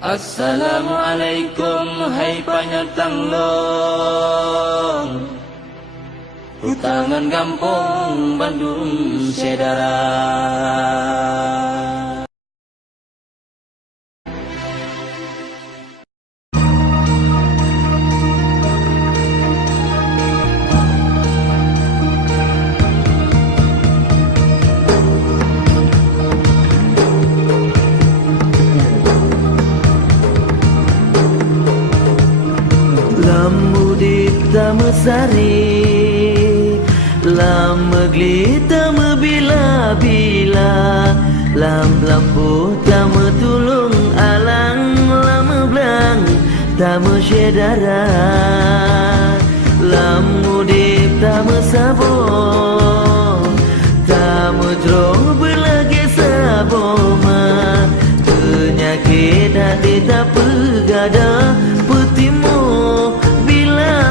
Assalamualaikum hai panyatang long Hutangan kampung Bandung Sedara. Tama sari lama gelita bila-bila lam lampu tama tulung alang lama belang tama syedara lam mudip tama sabo tama jrong berlagi sabo ma penyakit hati tak pegada petimu bila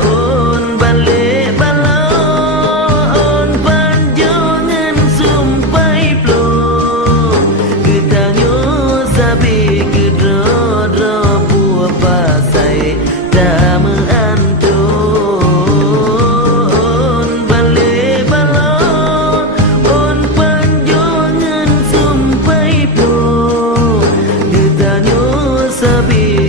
on balik balon panjangan sumpai plo ketanyo sabi kedro buah pasai dama anton balik balon on panjangan sumpai plo ketanyo sabi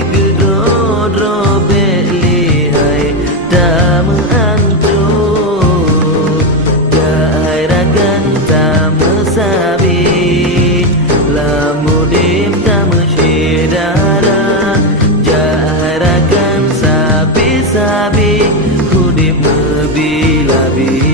sabi hudip bila-bila